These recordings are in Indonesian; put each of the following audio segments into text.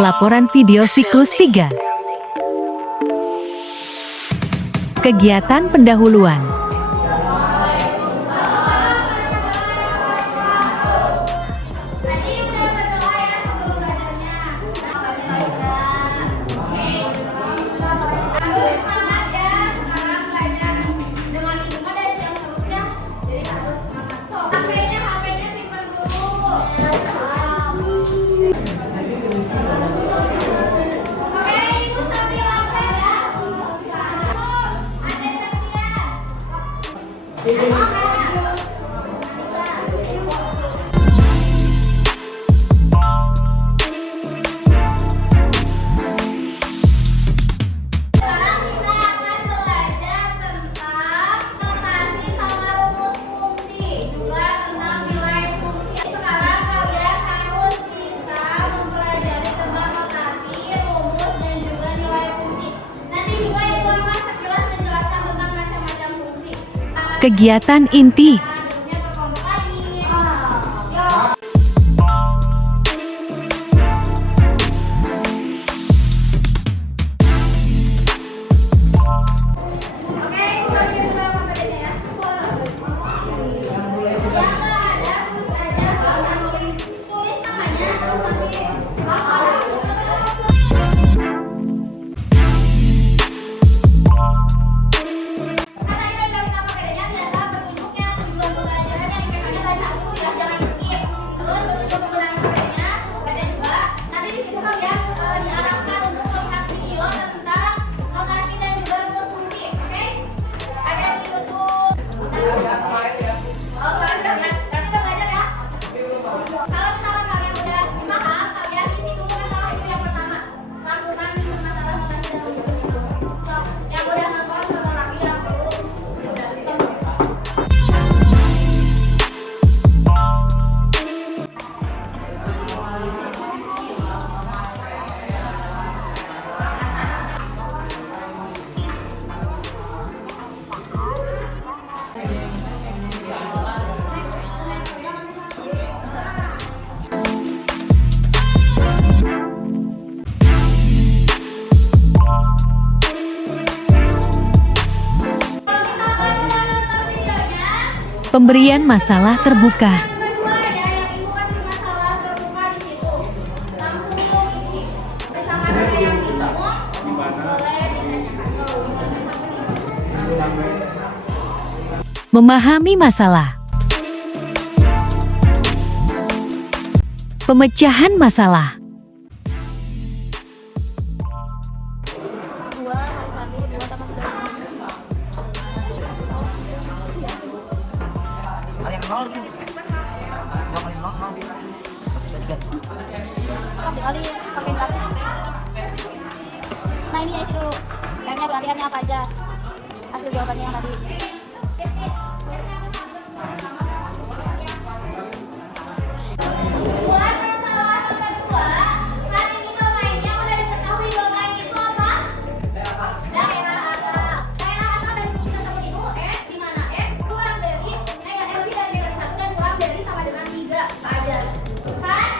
Laporan video siklus 3. Kegiatan pendahuluan. Kegiatan inti. Pemberian masalah terbuka. Memahami masalah. Pemecahan masalah. Dikali pakai grafik. Nah ini isi dulu. Kayaknya perhatiannya apa aja? Hasil jawabannya yang tadi. Buat masalah kedua, hari ini domainnya udah diketahui domain itu apa? Daerah asal. Daerah asal dari fungsi tersebut itu x di mana x kurang dari lebih dari negatif 1 dan kurang dari sama dengan 3 aja. Kan?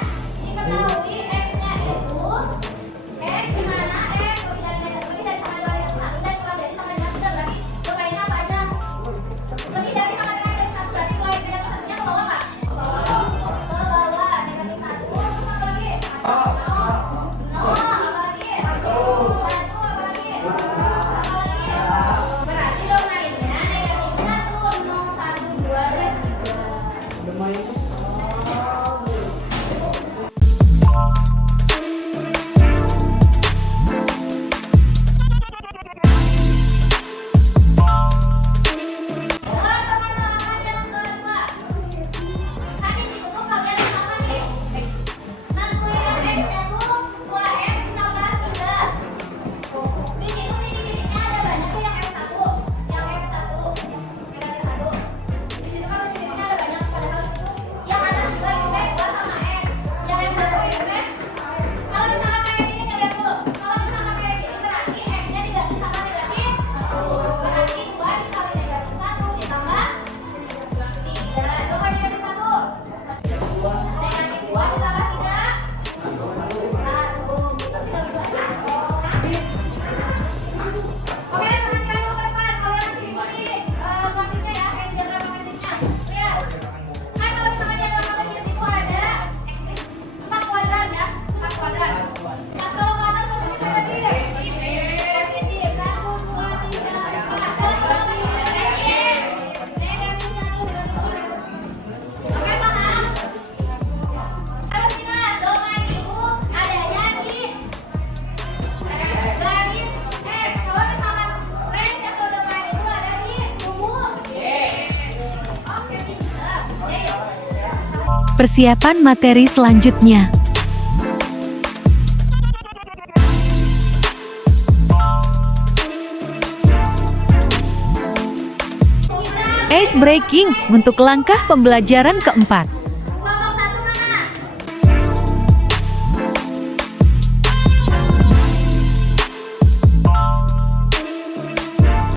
Diketahui x-nya itu x di mana x lebih dari sama dengan 1 dan kurang dari sama dengan 3, berarti domainnya apa aja? Lebih dari sama dengan negatif 1, berarti mulai negatif 1-nya ke bawah nggak? Ke bawah. Negatif 1, terus apa lagi? 0, apa lagi? 1, apa lagi? Berarti domainnya negatif 1, 0, 1, 2, dan 3. Persiapan materi selanjutnya. Ice breaking untuk langkah pembelajaran keempat. Kelompok satu mana?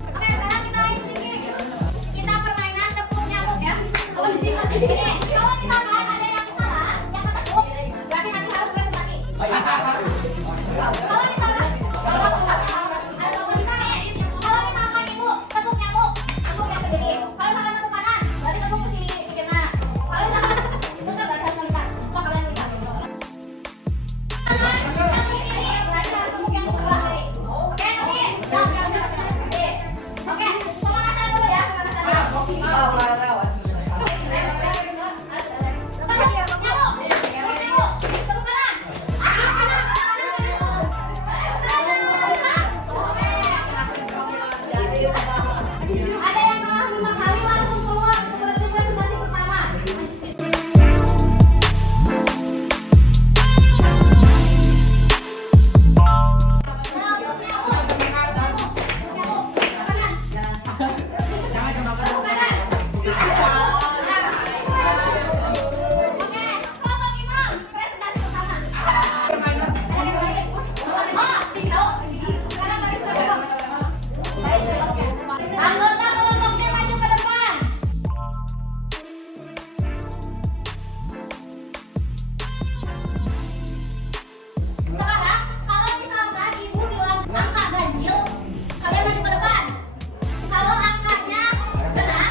Oke, sekarang kita ini kita permainan tepuk nyamuk ya. Kalau di sini ini, kalau misalkan ada yang salah, yang ketepuk, berarti nanti harus presentasi. Kalau misalkan kalau misalkan ibu tepuk nyamuk, tepuk yang segini. Kalau misalkan tepuk kanan, berarti tepuk ke sini pikirnya. Kalau misalkan itu kan berarti harus melihat. So kalian lihat. Yang ini berarti harus tepuk yang sebelah kiri. Oke, oke. Oke, pemanasan dulu ya, pemanasan. Ada yang kalah 5 kali langsung keluar untuk berarti presentasi pertama. Anggota kelompoknya maju ke depan. Sekarang kalau misalkan ibu bilang angka ganjil, kalian maju ke depan. Kalau angkanya benar,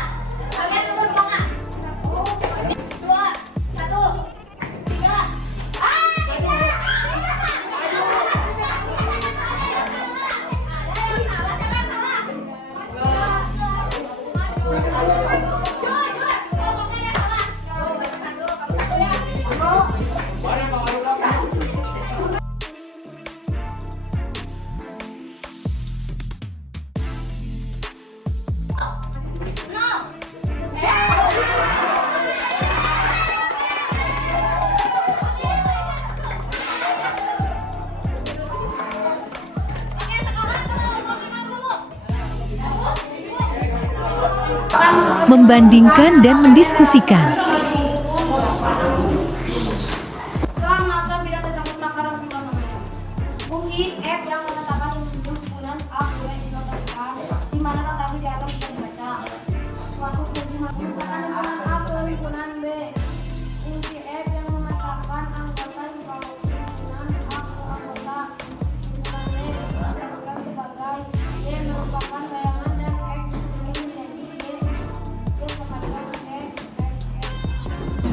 kalian turun koma. 2, 1, 3. Membandingkan dan mendiskusikan. Setelah menonton pidato sambut makaran sebelumnya, fungsi F yang menetapkan himpunan A boleh dinotakan, di mana notasi di atas bisa dibaca. Suatu fungsi himpunan A ke himpunan B. Fungsi F yang menetapkan anggota di bawah himpunan A ke anggota himpunan B disebutkan sebagai Y merupakan bayangan dan X ini menjadi Y kepadakan F.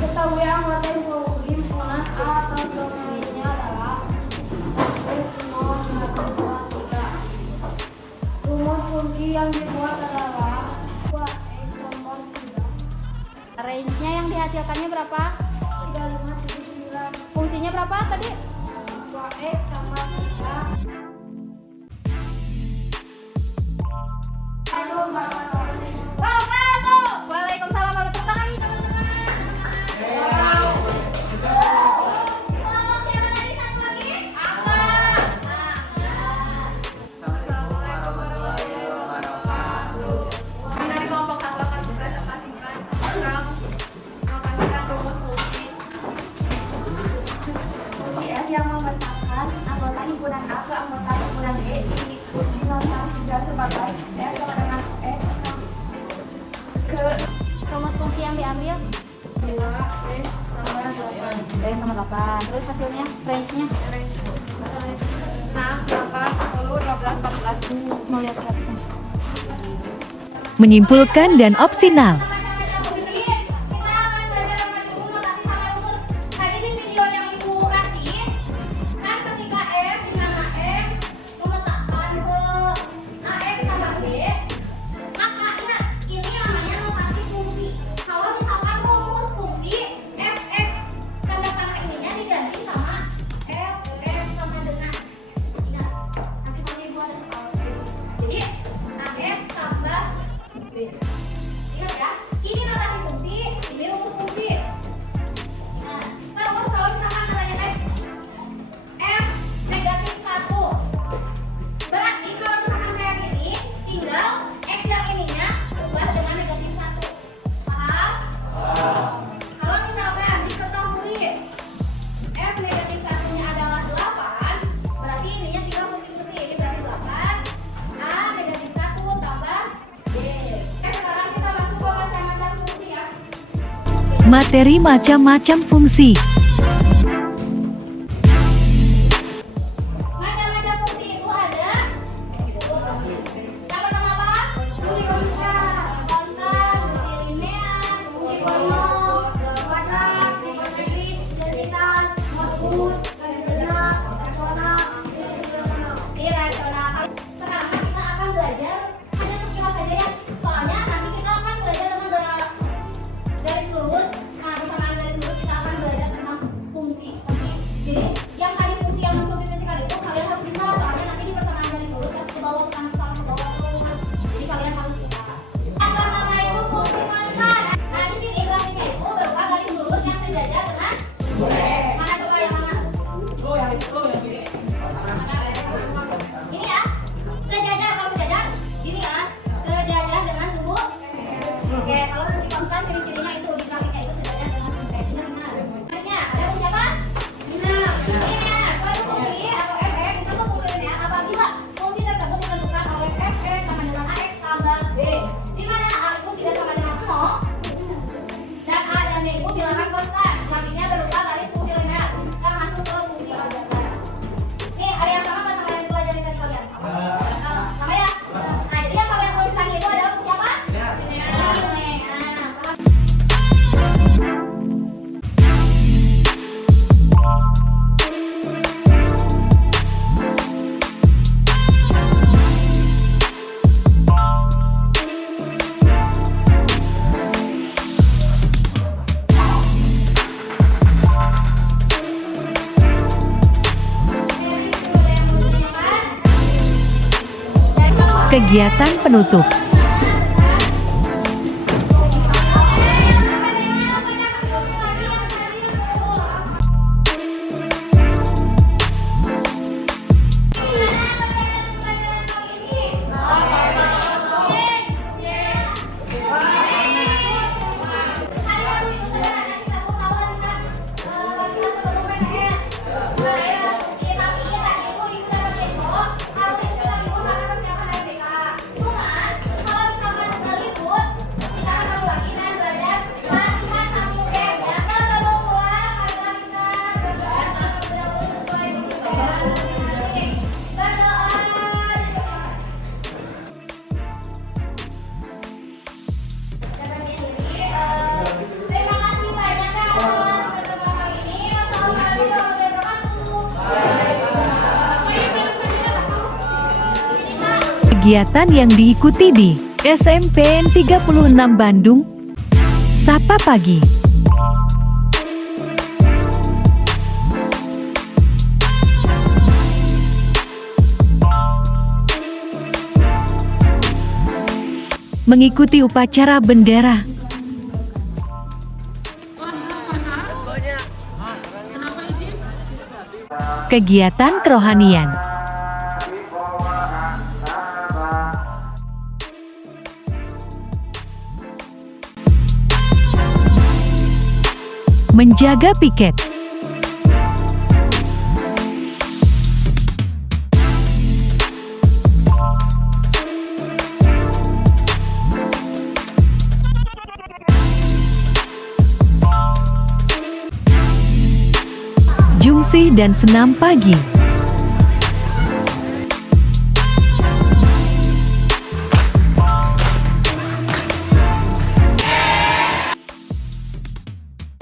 Ketahui anggota himpunan A atau domainnya adalah 1, 0, 1, 2, 3. Rumus fungsi yang dibuat adalah 2X tombol 3. Range-nya yang dihasilkannya berapa? 3579. Fungsinya berapa tadi? 2X tambah 3. Aduh, Waalaikumsalam warahmatullahi wabarakatuh. Kelompok siapa tadi satu lagi? Angga. dari kelompok satu akan dipresentasikan tentang mengkajikan rumus fungsi. Fungsi F yang memetakan anggota himpunan A ke anggota himpunan B dinotasikan sebagai F sama dengan X ke Rumus fungsi yang diambil 2X tambah 8. dari sama 8. Terus hasilnya, range-nya 6, 8, 10, 12, 14. mau lihat grafiknya. Menyimpulkan dan opsional. Kita akan belajar notasi sama rumus. Tadi di video yang ibu kasih, kan ketika F di mana X memetakan ke AX tambah B, maka ingat ini namanya notasi fungsi. Kalau misalkan rumus fungsi fx tanda panah ininya diganti sama f sama dengan, ingat nanti sama ibu ada soal. Jadi AX tambah B, ingat ya. Materi macam-macam fungsi. Macam-macam fungsi itu ada. Yang pertama apa? Fungsi konstan, fungsi linear, fungsi polinom, kuadrat, simetris, identitas, modulus, genap, rasional, irasional. Sekarang kita akan belajar hanya sekilas saja ya. Soalnya nanti kita akan belajar tentang garis lurus. Nah, bersamaan garis lurus kita akan belajar tentang fungsi. Jadi, yang tadi fungsi yang mensubstitusikan itu kalian harus bisa, soalnya nanti di persamaan garis lurus ke bawah bukan ke bawah terus. Jadi kalian harus bisa. Yang pertama itu fungsi konstan. Nah, di sini grafiknya itu berupa garis lurus yang sejajar dengan mana coba yang mana? Ini ya, sejajar. Kalau sejajar, gini ya, sejajar dengan suhu. Oke, kalau fungsi konstan ciri-cirinya itu di grafiknya itu sejajar dengan suhu. Benar. Selanjutnya, ada fungsi apa? Linear. Suatu fungsi atau fx itu fungsi linear apabila fungsi tersebut ditentukan oleh fx sama dengan ax tambah b, di mana a itu tidak sama dengan 0 dan a dan b itu bilangan konstan. Grafiknya berupa garis fungsi linear termasuk ke fungsi aljabar. Nih, ada yang sama nggak sama yang dipelajari tadi kalian? Sama ya? Nah, jadi yang kalian tulis tadi itu adalah fungsi apa? Linear. Kegiatan penutup. Terima kasih banyak ya atas pertemuan kali ini. Wassalamualaikum warahmatullahi wabarakatuh. Kegiatan yang diikuti di SMPN 36 Bandung. Sapa pagi. Mengikuti upacara bendera. Kegiatan kerohanian. Menjaga piket. Jungsi dan senam pagi.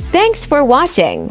Thanks for watching.